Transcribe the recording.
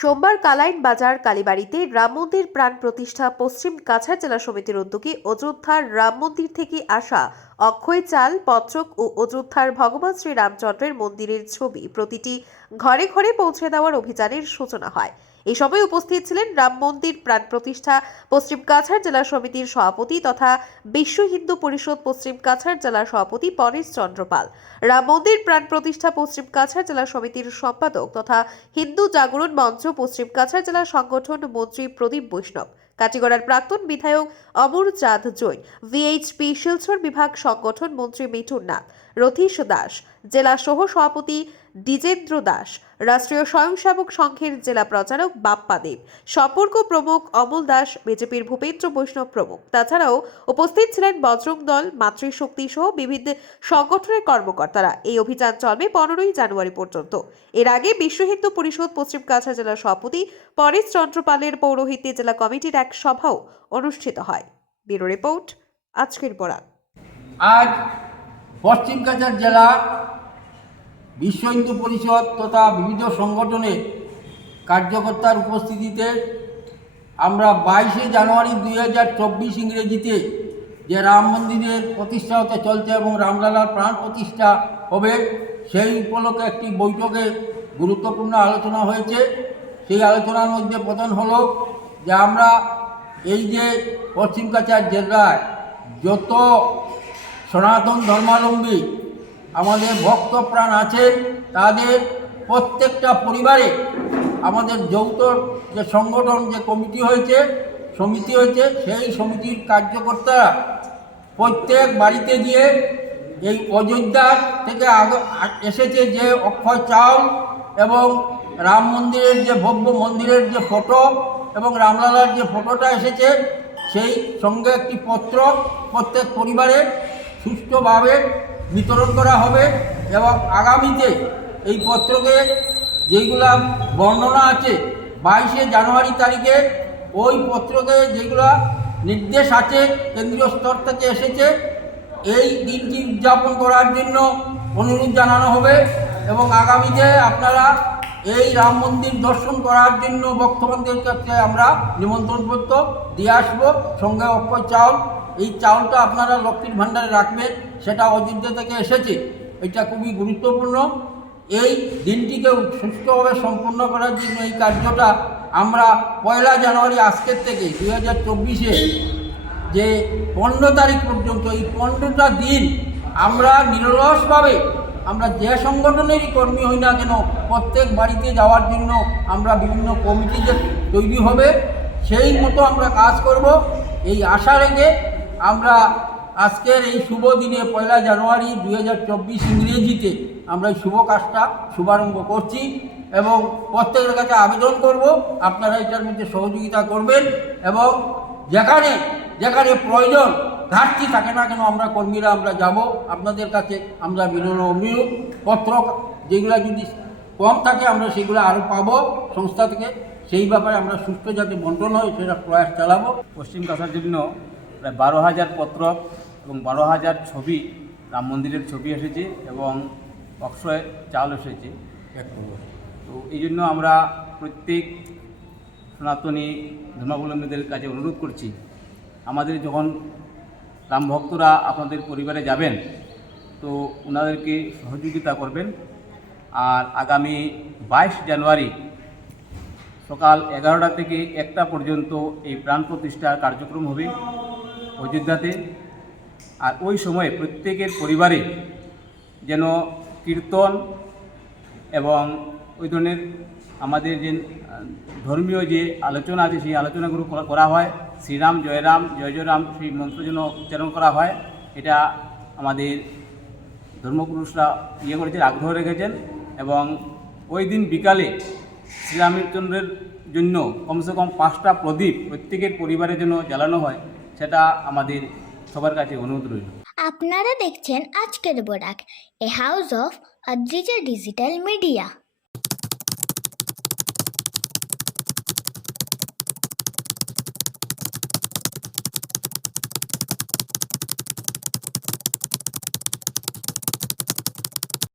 সোমবার কালাইন বাজার কালীবাড়িতে রাম মন্দির প্রাণ প্রতিষ্ঠা পশ্চিম কাছাড় জেলা সমিতির উদ্যোগে অযোধ্যার রাম মন্দির থেকে আসা অক্ষয় চাল পত্রক ও অযোধ্যার ভগবান শ্রীরামচন্দ্রের মন্দিরের ছবি প্রতিটি ঘরে ঘরে পৌঁছে দেওয়ার অভিযানের সূচনা হয়। এই সময় উপস্থিত ছিলেন রাম মন্দির প্রাণ প্রতিষ্ঠা পশ্চিম কাছাড় জেলা সমিতির সভাপতি তথা বিশ্ব হিন্দু পরিষদ পশ্চিম কাছাড় জেলা সভাপতি পরেশ চন্দ্র পাল, রাম মন্দির প্রাণ প্রতিষ্ঠা পশ্চিম কাছাড় জেলা সমিতির সম্পাদক তথা হিন্দু জাগরণ মঞ্চ পশ্চিম কাছাড় জেলা সংগঠন মন্ত্রী প্রদীপ বৈষ্ণব, কাটিগড়ার প্রাক্তন বিধায়ক অমর চাঁদ জৈন, ভিএইচপি শিলচর বিভাগ সংগঠন মন্ত্রী মিঠুন নাথ, রথীশ দাস, জেলা সহ সভাপতি দ্বিজেন্দ্র দাস, রাষ্ট্রীয় স্বয়ংসেবক সংঘের জেলা প্রচারক বাপ্পা দেব, সম্পর্ক প্রমুখ অমল দাস, বিজেপির ভূপেন্দ্র বৈষ্ণব প্রমুখ। তাছাড়াও উপস্থিত ছিলেন বজরং দল, মাতৃশক্তি সহ বিভিন্ন সংগঠনের কর্মকর্তারা। এই অভিযান চলবে 15ই জানুয়ারি পর্যন্ত। এর আগে বিশ্ব হিন্দু পরিষদ পশ্চিম কাছাড় জেলার সভাপতি পরেশ চন্দ্র পালের পৌরোহিত্যে জেলা কমিটির এক সভাও অনুষ্ঠিত হয়। ব্যুরো রিপোর্ট, আজকের বরাক। আজ পশ্চিম কাছাড় জেলা বিশ্ব হিন্দু পরিষদ তথা বিবিধ সংগঠনের কার্যকর্তার উপস্থিতিতে আমরা 22শে জানুয়ারি 2024 ইংরেজিতে যে রাম মন্দিরের প্রতিষ্ঠা হতে চলছে এবং রামলালার প্রাণ প্রতিষ্ঠা হবে, সেই উপলক্ষে একটি বৈঠকে গুরুত্বপূর্ণ আলোচনা হয়েছে। সেই আলোচনার মধ্যে প্রধান হলো যে আমরা এই যে পশ্চিম কাছাড় জেলায় যত সনাতন ধর্মাবলম্বী আমাদের ভক্ত প্রাণ আছেন, তাদের প্রত্যেকটা পরিবারে আমাদের যৌথ যে সংগঠন, যে কমিটি হয়েছে, সমিতি হয়েছে, সেই সমিতির কার্যকর্তারা প্রত্যেক বাড়িতে গিয়ে এই অযোধ্যা থেকে এসেছে যে অক্ষয় চাল এবং রাম মন্দিরের যে ভব্য মন্দিরের যে ফটো এবং রামলালার যে ফটোটা এসেছে, সেই সঙ্গে একটি পত্র প্রত্যেক পরিবারে সুষ্ঠুভাবে বিতরণ করা হবে এবং আগামীতে এই পত্রকে যেগুলা বর্ণনা আছে 22শে জানুয়ারি তারিখে, ওই পত্রকে যেগুলা নির্দেশ আছে কেন্দ্রীয় স্তর থেকে এসেছে, এই দিনটি উদযাপন করার জন্য অনুরোধ জানানো হবে এবং আগামীতে আপনারা এই রাম মন্দির দর্শন করার জন্য ভক্তবানদের কাছে আমরা নিমন্ত্রণপত্র দিয়ে আসবো। সঙ্গে অক্ষয় চাউল, এই চাউলটা আপনারা লক্ষ্মীর ভাণ্ডারে রাখবেন, সেটা অযোধ্যা থেকে এসেছে, এটা খুবই গুরুত্বপূর্ণ। এই দিনটিকে সুষ্ঠুভাবে সম্পন্ন করার জন্য এই কার্যটা আমরা 1 জানুয়ারি আজকের থেকে 2024-এ যে 15 তারিখ পর্যন্ত, এই 15টা দিন আমরা নিরলসভাবে আমরা যে সংগঠনেরই কর্মী হই না কেন, প্রত্যেক বাড়িতে যাওয়ার জন্য আমরা বিভিন্ন কমিটি যে তৈরি হবে, সেই মতো আমরা কাজ করব। এই আশা রেখে আমরা আজকের এই শুভ দিনে 1 জানুয়ারি 2024 ইংরেজিতে আমরা এই শুভ কাজটা শুভারম্ভ করছি এবং প্রত্যেকের কাছে আবেদন করব আপনারা এটার মধ্যে সহযোগিতা করবেন এবং যেখানে যেখানে প্রয়োজন ঘাটতি থাকে না কেন, আমরা কর্মীরা আমরা যাব আপনাদের কাছে। আমরা বিভিন্ন অনুরোধ পত্র যেগুলো যদি কম থাকে আমরা সেগুলো আরও পাবো সংস্থা থেকে, সেই ব্যাপারে আমরা সুস্থ যাতে বন্টন হয় সেটা প্রয়াস চালাবো। পশ্চিম কাছাড় জন্য প্রায় 12,000 পত্র এবং 12,000 ছবি, রাম মন্দিরের ছবি এসেছে এবং অক্ষয় চাল এসেছে। তো এই জন্য আমরা প্রত্যেক সনাতনী ধর্মাবলম্বীদের কাছে অনুরোধ করছি, আমাদের যখন রাম ভক্তরা আপনাদের পরিবারে যাবেন তো ওনাদেরকে সহযোগিতা করবেন। আর আগামী 22 জানুয়ারি সকাল 11টা থেকে 1টা পর্যন্ত এই প্রাণ প্রতিষ্ঠার কার্যক্রম হবে অযোধ্যাতে। আর ওই সময় প্রত্যেকের পরিবারে যেন কীর্তন এবং ওই ধরনের আমাদের যে ধর্মীয় যে আলোচনা আছে সেই আলোচনাগুলো করা হয়, শ্রীরাম জয়রাম জয় জয়রাম সেই মন্ত্র যেন উচ্চারণ করা হয়। এটা আমাদের ধর্মপুরুষরা করেছে, আগ্রহ রেখেছেন। এবং ওই দিন বিকালে শ্রীরামচন্দ্রের জন্য কমসে কম 5টা প্রদীপ প্রত্যেকের পরিবারের জন্য জ্বালানো হয়, সেটা আমাদের সবার কাছে অনুরোধ রইল। আপনারা দেখছেন আজকের Barak, a house of Adrija digital media.